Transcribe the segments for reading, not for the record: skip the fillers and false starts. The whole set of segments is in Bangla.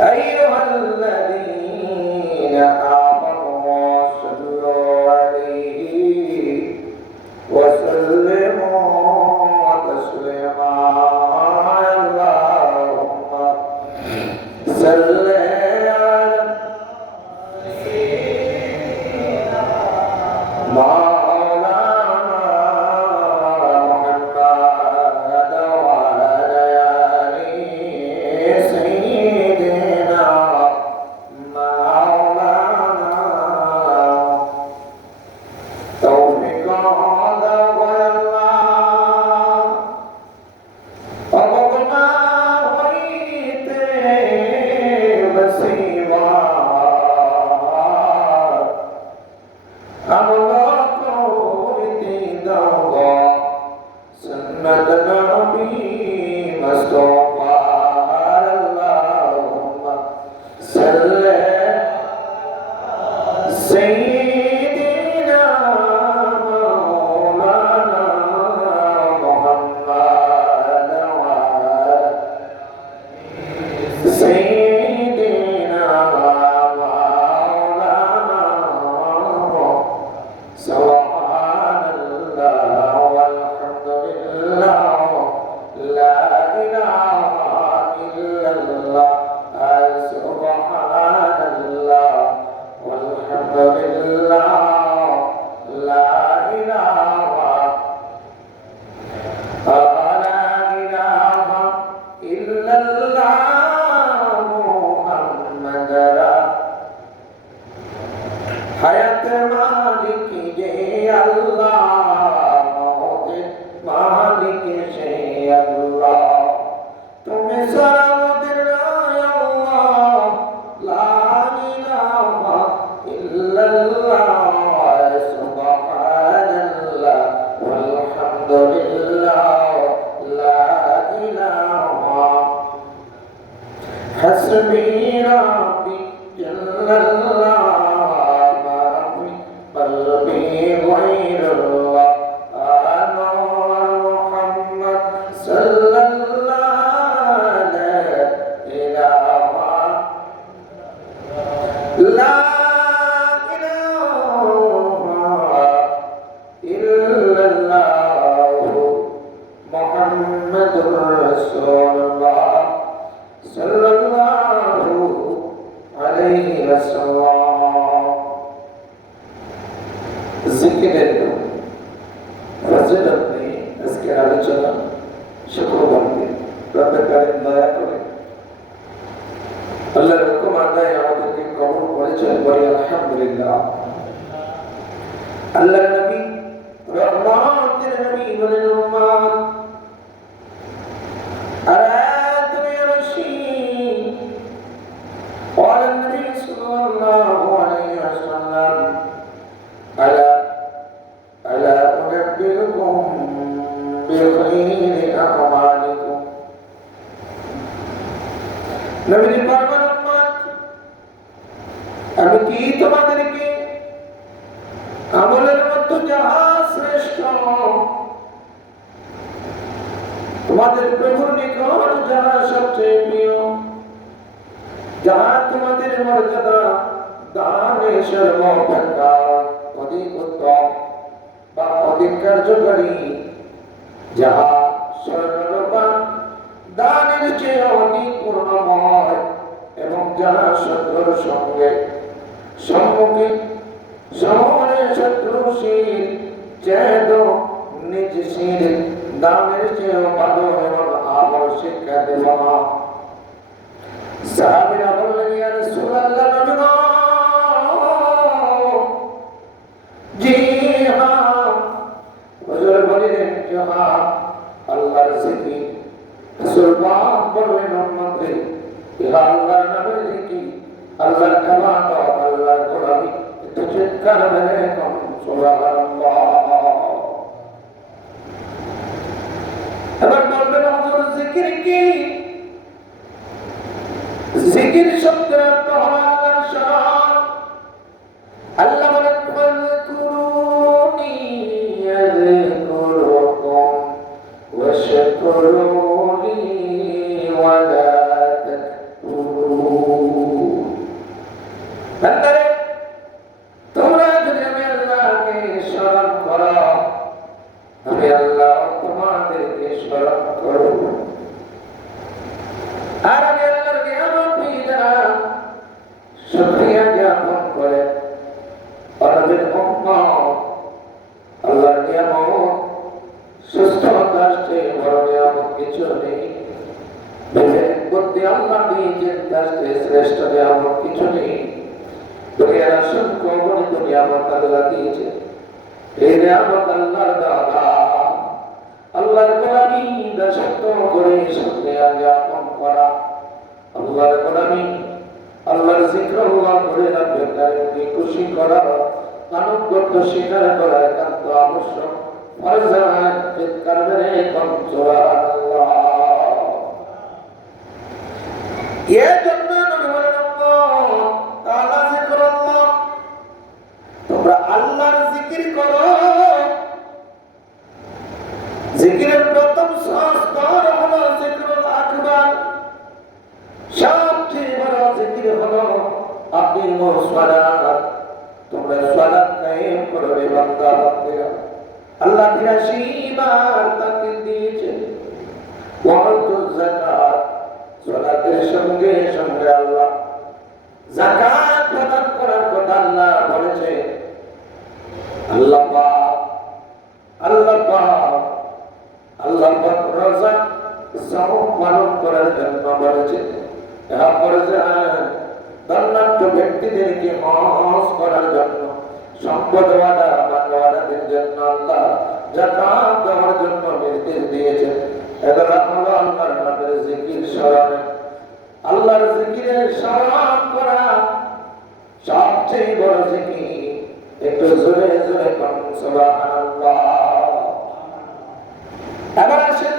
أيها الذين آمنوا صلوا عليه وسلموا تسليما اللهم صل على حسبي ربي جل الله ما في قلبي غير الله أنور محمد صلى الله لا إله لا إله إلا الله محمد رسول الله صلى الله عليه وسلم জিকিরের ফজিলত নিয়ে আজকে আলোচনা শুক্রবার দিন রব্বে কারীম দয়া করে আল্লাহর হুকুম আদায় আমাদেরকে কবুল করেছেন বলি আলহামদুলিল্লাহ। আল্লাহর নবী রহমতের নবী বলেন উম্মত قال النبي صلى الله عليه وسلم ألا أنبئكم بخير أعمالكم নবী ফরমান উম্মত আমি কি তোমাদেরকে আমলের মধ্যে যাহা শ্রেষ্ঠ তোমাদের প্রভুর নিকট যাহা সবচেয়ে প্রিয় যাহা তোমাদের মর্যাদা দানে সর্বাপেক্ষা অধিক উত্তম বা অধিক কার্যকারী যাহা স্বর্ণরূপা দানের চেয়ে অধিক পূর্ণময় এবং যাহা শত্রুর সঙ্গে সম্মুখে সমরে শত্রুশীল চেদ নিজ শীল দানের চেয়ে ভালো এবং আবার শিক্ষা দেওয়া। সাহাবীরা বললেন ইয়া রাসূলুল্লাহ নবী গো জি হ্যাঁ হুজুর বলেন যে হ্যাঁ আল্লাহর জিকির রাসূল পাক বললেন উম্মতে ইহা আল্লাহর নামের জিকির আল্লাহর কালাম আল্লাহর গোলামি একটু চিৎকার মেরে কম সুবহানাল্লাহ। এবার বলবেন হুজুর জিকির কি? জিকির শব্দের অর্থ হলো আল্লাহর শরণ। আল্লাহ বলেন ফাযকুরুনি আযকুরুকুম ওয়াশকুরুনি ولا تكفرون بندরে তোমরা যদি আমি আল্লাহকে স্মরণ করো আমি আল্লাহ তোমাদেরকে স্মরণ করব আর আমি আল্লাহর নিয়ামত যারা শুকরিয়া জ্ঞাপন করে আমাদের উম্মত আল্লাহর নিয়ামত সুস্থতা আসছে বড় নিয়ামত কিছু নেই বিবেক বুদ্ধি আল্লাহ দিয়েছেন তার শ্রেষ্ঠ নিয়ামত কিছু নেই দুনিয়ার অসংখ্য গণিত নিয়ামত আল্লাহ দিয়েছে এই নিয়ামত আল্লাহর দাদা আল্লাহর গোলামি দাসত্ব করে শুকরিয়া জ্ঞাপন করা আল্লাহর গোলামি আল্লাহর জিক্রুল্লাহ করে রাব্বকে খুশি করা আনুগত্য স্বীকার করা একান্ত আবশ্যক ফরজান জিকার করে কম সুবহানাল্লাহ এই জন্য নবী বলেন তাআলা জিক্রুল্লাহ তোমরা আল্লাহর জিকির করো জিকিরের প্রথম স্তর হলো জিক্রুল আকবার সবচেয়ে বড় জিকির হলো আকিমু সালাত তোমরা সালাত কায়েম করবে বান্দা বান্দিরা আল্লাহ ৮৩ বার তাকিদ দিয়েছেন ওয়াতুল যাকাত সালাতের সঙ্গে সঙ্গে আল্লাহ যাকাত প্রদান করার কথা আল্লাহ বলেছে আল্লাহ পাক রোজা সাওম পালন করার জন্য বলেছে এরপরে ধন্যাঢ্য ব্যক্তিদেরকে হজ করার জন্য সম্পদওয়ালা বান্দাওয়ালাদের জন্য আল্লাহ যাকাত দেওয়ার জন্য নির্দেশ দিয়েছেন এগুলো হলো আল্লাহর নামের জিকির স্মরণে আল্লাহর জিকিরের স্মরণ করা সবচেয়ে বড় জিকির একটু জোরে জোরে বলুন সুবহানাল্লাহ এবার আসেন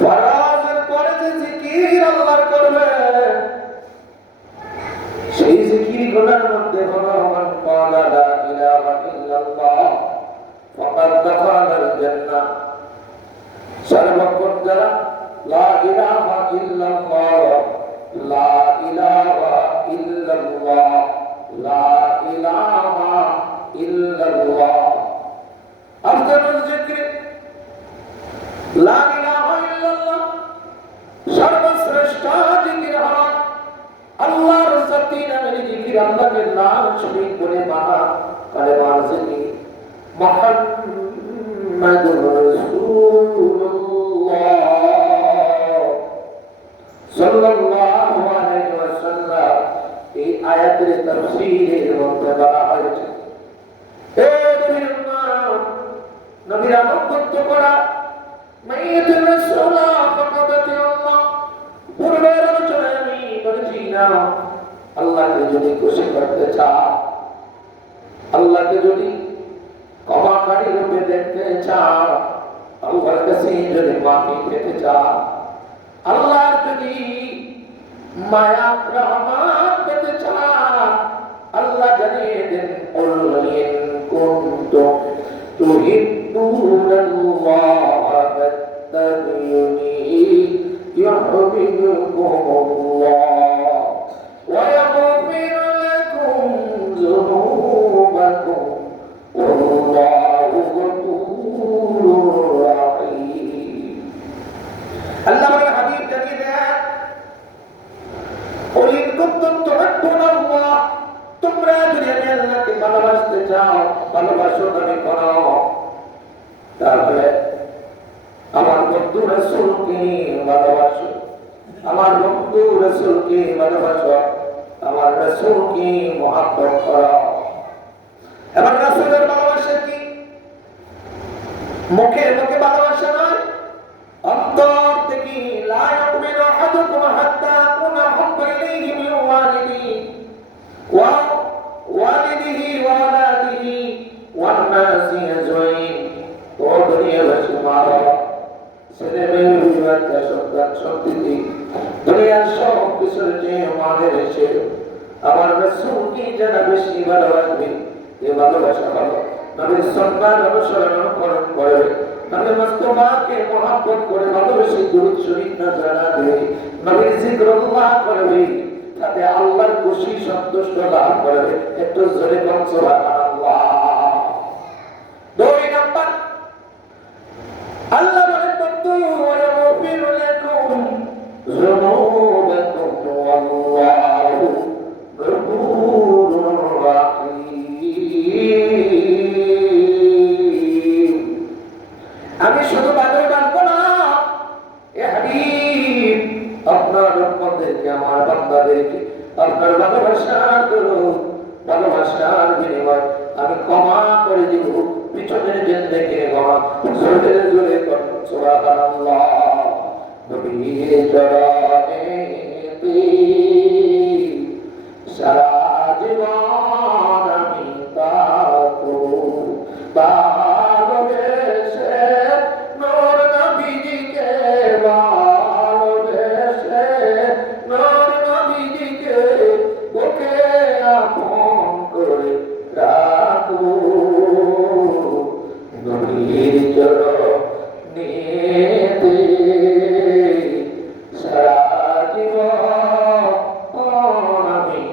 ফরজের পরে যে জিকির আল্লাহর করবে সেই জিকির গুলোর মধ্যে হলো মান ক্বালা লা ইলাহা ইল্লাল্লাহ ফাকাদ দাখালাল জান্নাহ সর্বক্ষণ যারা লা ইলাহা ইল্লাল্লাহ লা ইলাহা ইল্লাল্লাহ লা ইলাহা ইল্লাল্লাহ আফদালুল যিকর লা ইলাহা ইল্লাল্লাহ সর্বশ্রেষ্ঠ জিকির হলো আল্লাহর জাতি নামের জিকির আল্লাহর নাম শরীক করে মানা কালেমার জিকির মুহাম্মাদুর রাসূলুল্লাহ সাল্লাল্লাহু আলাইহি ওয়াসাল্লাম এই আয়াতের তাফসীরের মধ্যে বলা হয়েছে হে নবীর উম্মত নবীর আনুগত্য করা মাইয়াতুর রাসূলা ফাকাদাতি আল্লাহ পূর্বের আলোচনায় আমি বলেছি না আল্লাহকে যদি খুশি করতে চাও আল্লাহকে যদি ক্ষমাকারী রূপে দেখতে চাও আল্লাহর কাছে যদি মাফি পেতে চাও আল্লাহর যদি মায়া রহমত পেতে চাও আল্লাহ জানিয়ে দেন কুল ইন কুনতুম তুহিব্বুনাল্লাহ ফাত্তাবিউনি ইউহিব্বুকুমুল্লাহ ওয়া ইয়াগফির লাকুম যুনুবাকুম ওয়াল্লাহু গফুরুর রাহিম আল্লাহর হাবিব জানিয়ে দেন কুল ইন কুনতুম তুহিব্বুনাল্লাহ তোমরা যদি আল্লাহকে ভালোবাসতে চাও ভালোবাসো দাবি করো তাহলে আমার বন্ধু রাসূলকে ভালোবাসো আমার বন্ধু রাসূলকে ভালোবাসো আমার রাসূলকে মহব্বত করো এবার রাসূলের ভালোবাসা কি মুখে মুখে ভালোবাসা নয় অন্তর থেকে লা ইয়াকুমিনু আহাদুকুম হাত্তা আকুনা হুব্বা ইলাইহি মিন ওয়ালিদিহি ওয়া ওয়ালিদিহি ওয়া ওয়ালাদিহি ওয়ান নাসি আজমাইন ও দুনিয়াবাসী মারা ছেলে মেয়ে বিবাদটা সন্তান সন্ততি দুনিয়ার সব কিছুর চেয়ে আমাদের এসে আমার রাসূলকে যারা বেশি ভালোবাসবে এই ভালোবাসা হলো নবীর সুন্নাত অনুসরণ করবে নবী মুস্তাফাকে মহব্বত করে ভালোবেসে দুরূদ শরীফ না জানাবে, নবীর জিকরুল্লাহ করবে, তাতে আল্লাহর খুশি সন্তুষ্ট লাভ করবে। একটু জোরে কোন সুবহানাল্লাহ। দুই নাম্বার, আল্লাহ বলেন বন্ধু ওয়াগফির লাকুম যুনুবাকুম ওয়াল্লাহু গফুরুর রাহিম। আমি শুধু বাদর বাঁধবো না, এ হাবিব আপনার উম্মতদেরকে, আমার বান্দাদেরকে আপনার ভালোবাসার বিনিময় আমি ক্ষমা করে দিব। পিছনের জিন্দেগি ক্ষমা, জোরে জোরে করুন সুবহানাল্লাহ। নবীর চরণেতে সারা জীবন আমি তাকবো, ভালোবেসে নূর নবীজিকে, ভালোবেসে নূর নবীজিকে বুকে আপন করে রাখবো। নবীর চরণেতে সারা জীবন আমি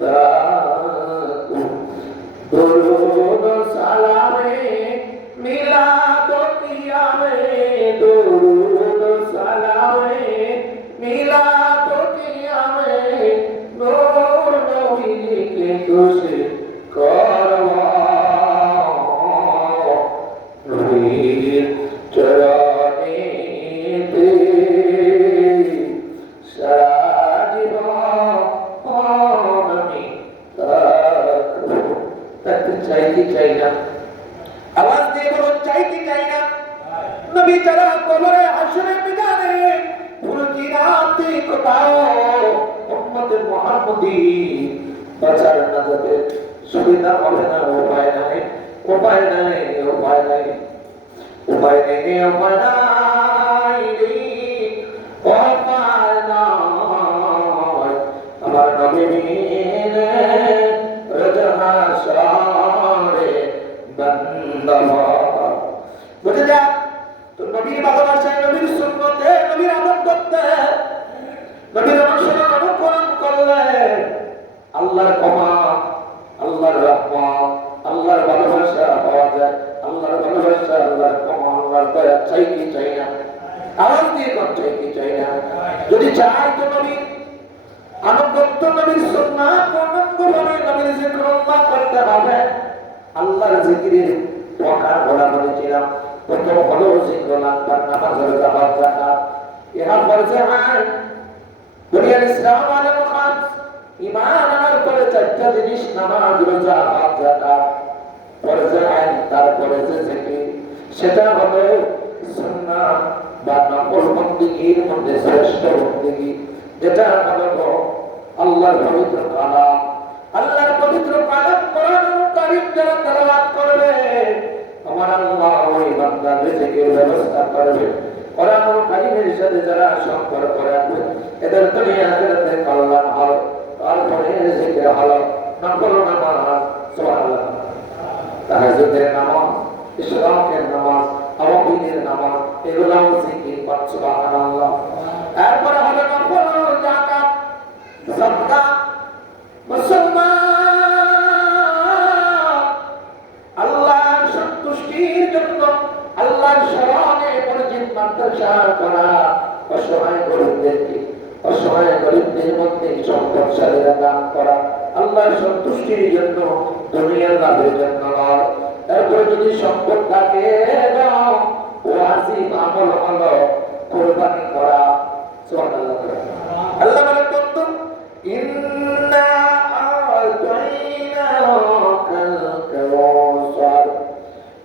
তাকবো। দুরূদ সালামে মিলাদ কিয়ামে, দুরূদ সালামে মিলাদ কিয়ামে নূর নবীকে খুশি করব। নবীর চরণেতে সারা জীবন আমি তাকবো। তাকে চাই কি চাই না? আওয়াজ দিয়ে বলুন, চাই কি চাই না? নবী যারা কবরে হাসরের ময়দানে ফুলকিরাতে কোথাও উম্মতে মুহাম্মদী বাঁচার নাজাতের সুবিধা হবে না। উপায় নাই, উপায় নাই, উপায় নাই, উপায় নেই, উপায় নাই, উপায় নাই। আমার নবী মিলে রজহাসরে বান্দা বুঝে যা। তো নবীর ভালোবাসায়, নবীর সুন্নতে, নবীর আমল করতে, নবীর অনুসরণ অনুকরণ করলে আল্লাহর ক্ষমা, আল্লাহর রহমত, আল্লাহর ভালোবাসা পাওয়া যায়। আল্লাহর ভালোবাসা, আল্লাহর ক্ষমা, আল্লাহর দয়া চাই কি চাই না? আওয়াজ দিয়ে কোন চাই কি চাই না? যদি চাই তো নবীর আনুগত্য, নবীর সুন্নাত পূর্ণাঙ্গভাবে নবীর জিকরুল্লাহ করতে হবে। আল্লাহর জিকিরের প্রকার বলা বলেছিলাম। প্রথম হলো জিকরুল আকবার, নামাজ, জাকাত, যাকাত। ইহা ফরজে আইন। দুনিয়ার ইসলাম আলাল খামস, ঈমান আনার পরে চারটা জিনিস, নামাজ, রোজা, হজ, যাকাত ফরজে আইন। তারপরে যে জিকির, সেটা হলো সুন্নাত বা নফল বন্দেগীর মধ্যে শ্রেষ্ঠ বন্দেগী, যেটা হলো আল্লাহর পবিত্র কালাম। আল্লাহর পবিত্র কালাম কোরআনুল কারীম যারা তেলাওয়াত করবে, আমার আল্লাহ ওই বান্দার রিজিকের ব্যবস্থা করবে। কোরআনুল কারীমের সাথে যারা সম্পর্ক রাখবে, এদের দুনিয়া আখিরাতে কল্যাণ হবে। তারপরে রিজিকের হলো নফল নামাজ, সুবহানাল্লাহ, তাহাজ্জুদের নামাজ, ইশরাকের নামাজ, আওয়াবিনের নামাজ, এগুলাও জিকির, সুবহানাল্লাহ। এরপরে হলো নফল যাকাত, সাদকা। মুসলমান আল্লাহর সন্তুষ্টির জন্য আল্লাহর শরণে মসজিদ মাদ্রাসা করা, অসহায় গরিবদের মধ্যে সম্পদশালীরা দান করা, আল্লাহর সন্তুষ্টির জন্য, দুনিয়ার লাভের জন্য নয়। তারপরে যদি সম্পদ থাকে, ওয়াজিব আমল হলো কুরবানি করা। সুবহানাল্লাহ। আল্লাহ বলেন বন্ধু, ইন্না আ'তাইনাকাল কাওসার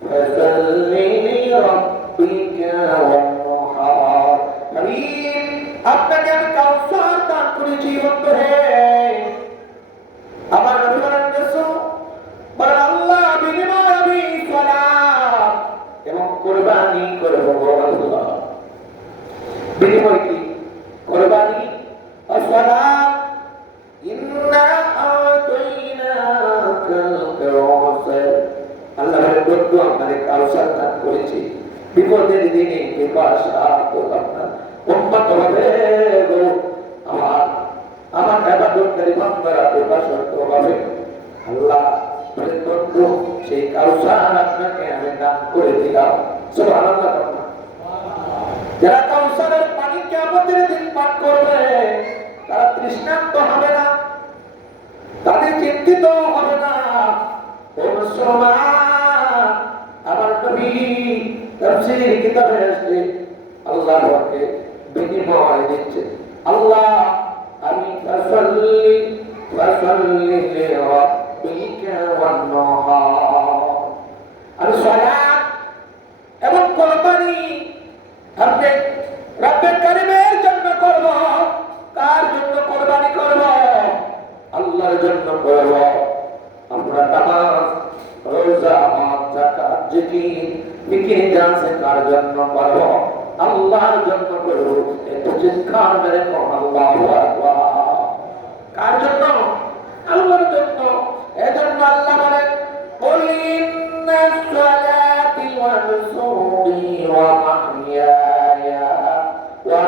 ফাসাল্লি লিরাব্বিকা ওয়ানহার। হাবিব, আপনাকে আমি কাউসার দান করেছি বন্ধু হে। আমার নবী বলেন বলেন আল্লাহ বিনিময়ে আমি সালাত এবং কুরবানি করব। আল্লাহ বিনিময় কি? কুরবানি আর সালাত। ইন্না আ'তাইনাকাল কাওসার। আল্লাহ বলেন বন্ধু, আপনাকে কাউসার দান করেছি। বিপদের দিনে পিপাসা তোমরা উম্মত হবে গো। আমার আমার ইবাদতকারী বান্দারা পিপাসিত হবে। আল্লাহ বন্ধু সেই কাউসার আপনাকে আমি দান করে দিলাম। সুবহানাল্লাহ। যারা কাউসারের পানি কিয়ামতের দিন পান করবে তারা তৃষ্ণার্ত হবে না, তাদের চিন্তিত হবে না। ও মুসলমান, আমার নবী তাফসীর কিতাবে আসছে আল্লাহ ওকে বিনিময় দিচ্ছে। আল্লাহ আমি ফাসাল্লি লিরাব্বিকা ওয়ানহার, আর সালাত এবং কুরবানি আপনি রব্বে কারীমের জন্য করব। কার জন্য কুরবানি করব? আল্লাহর জন্য করব। আমরা নামাজ রোজা হজ যাকাত জিকির বিকির জানছে কার জন্য করব? আল্লাহর জন্য করব। একটু চিৎকার মেরে কোন আল্লাহু আকবার। কার জন্য? আল্লাহর জন্য। এজন্য আল্লাহ বলেন কুল ইন্নাস সালাতি ওয়া নুসুকি ওয়া মাহইয়ায়া ওয়া